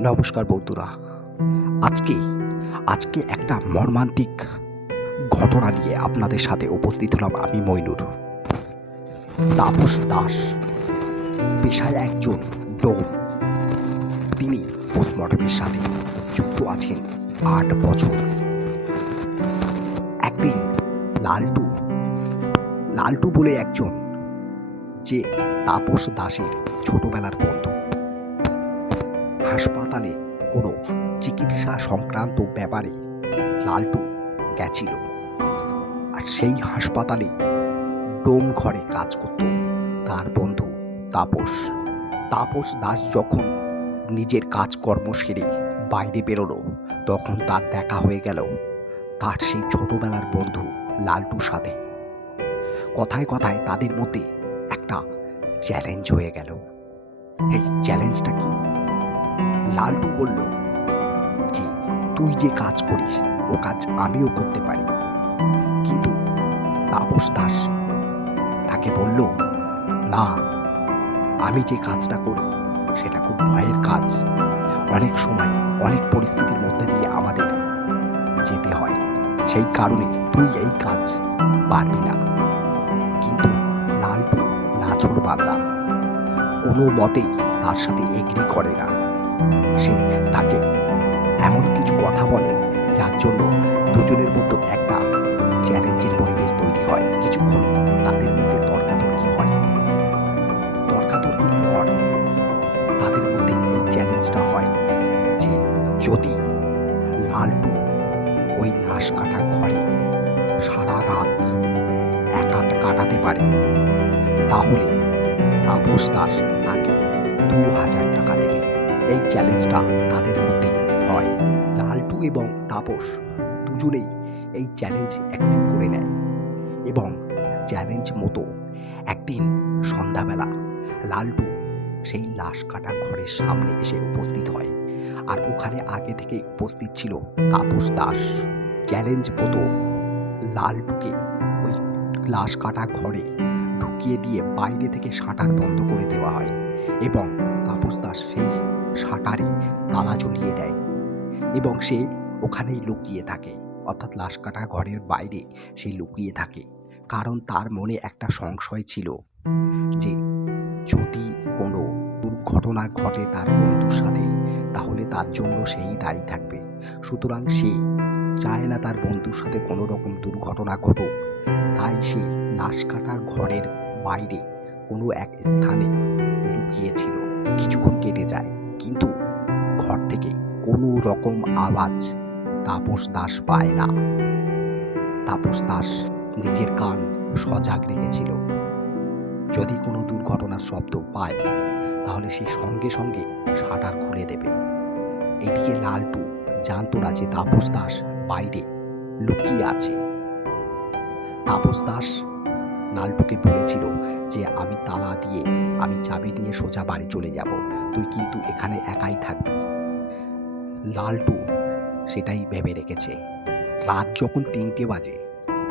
নমস্কার বন্ধুরা। আজকে আজকে একটা মর্মান্তিক ঘটনা নিয়ে আপনাদের সাথে উপস্থিত হলাম। আমি মইনুর। তাপস দাস পেশায় একজন ডোম। তিনি পোস্টমর্টমের সাথে যুক্ত আছেন ৮ বছর। একদিন লালটু লালটু বলে একজন, যে তাপস দাসের ছোটবেলার বন্ধু, হাসপাতালে কোনো চিকিৎসা সংক্রান্ত ব্যাপারে লালটু গেছিল। আর সেই হাসপাতালে ডোম ঘরে কাজ করত তার বন্ধু তাপস। তাপস দাস যখন নিজের কাজকর্ম সেরে বাইরে বেরোলো, তখন তার দেখা হয়ে গেল তার সেই ছোটবেলার বন্ধু লালটুর সাথে। কথায় কথায় তাদের মধ্যে একটা চ্যালেঞ্জ হয়ে গেল। এই চ্যালেঞ্জটা কি? লালটু বলল যে, তুই যে কাজ করিস ও কাজ আমিও করতে পারি। কিন্তু তাপস দাস তাকে বলল, না, আমি যে কাজটা করি সেটা খুব ভয়ের কাজ। অনেক সময় অনেক পরিস্থিতির মধ্যে দিয়ে আমাদের যেতে হয়, সেই কারণে তুই এই কাজ পারবি না। কিন্তু লালটু নাছোড়বান্দা, কোনো মতেই তার সাথে এগ্রি করে না। সে তাকে এমন কিছু কথা বলে যার জন্য দুজনের মধ্যে একটা চ্যালেঞ্জের পরিবেশ তৈরি হয়। কিছুক্ষণ তাদের মধ্যে তর্কাতর্কি হয়। তর্কাতর্কির পর তাদের মধ্যে এই চ্যালেঞ্জটা হয় যে, যদি লালটু ওই লাশ কাটা ঘরে সারা রাত একা কাটাতে পারে, তাহলে তাপস দাস তাকে ২,০০০ টাকা দেবে। এই চ্যালেঞ্জটা তাদের মধ্যে হয়। লালটু এবং তাপস দুজনেই এই চ্যালেঞ্জ অ্যাকসেপ্ট করে নেয় এবং চ্যালেঞ্জ মতো একদিন সন্ধ্যাবেলা লালটু সেই লাশ কাটা ঘরের সামনে এসে উপস্থিত হয়। আর ওখানে আগে থেকে উপস্থিত ছিল তাপস দাস। চ্যালেঞ্জ মতো লালটুকে ওই লাশ কাটা ঘরে ঢুকিয়ে দিয়ে বাইরে থেকে শাটার বন্ধ করে দেওয়া হয় এবং তাপস দাস সেই শাটারে তালা ঝুলিয়ে দেয় এবং সে ওখানেই লুকিয়ে থাকে, অর্থাৎ লাশ কাটা ঘরের বাইরে সে লুকিয়ে থাকে। কারণ তার মনে একটা সংশয় ছিল যে, যদি কোনো দুর্ঘটনা ঘটে তার বন্ধুর সাথে, তাহলে তার জন্য সেই দায়ী থাকবে। সুতরাং সে চায় না তার বন্ধুর সাথে কোনো রকম দুর্ঘটনা ঘটুক। তাই সে লাশ কাটা ঘরের বাইরে কোনো এক স্থানে লুকিয়েছিল। কিছুক্ষণ কেটে যায়, কিন্তু ঘর থেকে কোনো রকম আওয়াজ তাপস দাস পায় না। তাপস দাস নিজের কান সজাগ রেখেছিল। যদি কোনো দুর্ঘটনার শব্দ পায়, তাহলে সে সঙ্গে সঙ্গে শাটার খুলে দেবে। এদিকে লালটু জানতো না যে তাপস দাস বাইরে লুকিয়ে আছে। তাপস দাস লালটুকে বলেছিল যে, আমি তালা দিয়ে আমি চাবি নিয়ে সোজা বাড়ি চলে যাব, তুই কিন্তু এখানে একাই থাকবি। লালটু সেটাই ভেবে রেখেছে। রাত যখন ৩টে বাজে,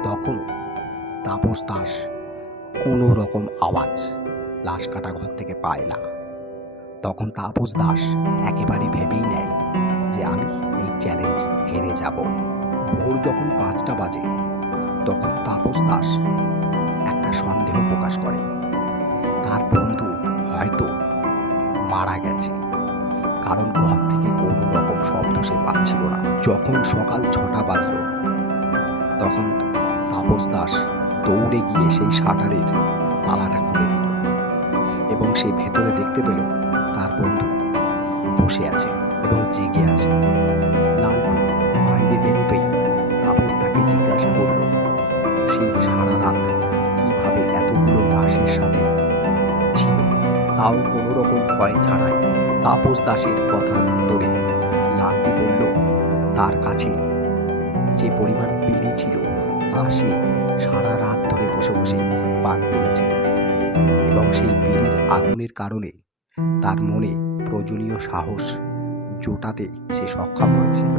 তখন তাপস দাস কোনো রকম আওয়াজ লাশ কাটা ঘর থেকে পায় না। তখন তাপস দাস একেবারে ভেবেই নেয় যে, আমি এই চ্যালেঞ্জ হেরে যাব। ভোর যখন ৫টা বাজে, তখন তাপস দাস একটা সন্দেহ প্রকাশ করে, তার বন্ধু হয়তো মারা গেছে। কারণ ঘর থেকে কোনো রকম শব্দ সে পাচ্ছিল না। যখন সকাল ৬টা বাজল, তখন তাপস দাস দৌড়ে গিয়ে সেই শাটারের তালাটা খুলে দিল এবং সে ভেতরে দেখতে পেল তার বন্ধু বসে আছে এবং জেগে আছে। লালটু বাইরে বেরোতেই তাপস তাকে জিজ্ঞাসা করল, সে সারা রাত কিভাবে এতগুলো লাশের সাথে ছিল, তাও কোনো রকম ভয় ছাড়াই। তাপস দাসের কথার উত্তরে লালটু বলল, তার কাছে যে পরিমাণ বিড়ি ছিল তা সে সারা রাত ধরে বসে বসে পান করেছে এবং সেই বিড়ির আগুনের কারণে তার মনে প্রয়োজনীয় সাহস জোটাতে সে সক্ষম হয়েছিল।